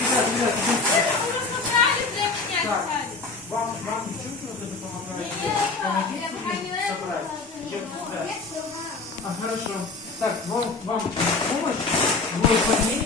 ребят. Просто правильно треба міняти Так. салі. Вам чувствую, что это помогает? Ні, Помогите я мне пока не собрать. это. Да. Хорошо. Так, вам помощь. Вот, возьми.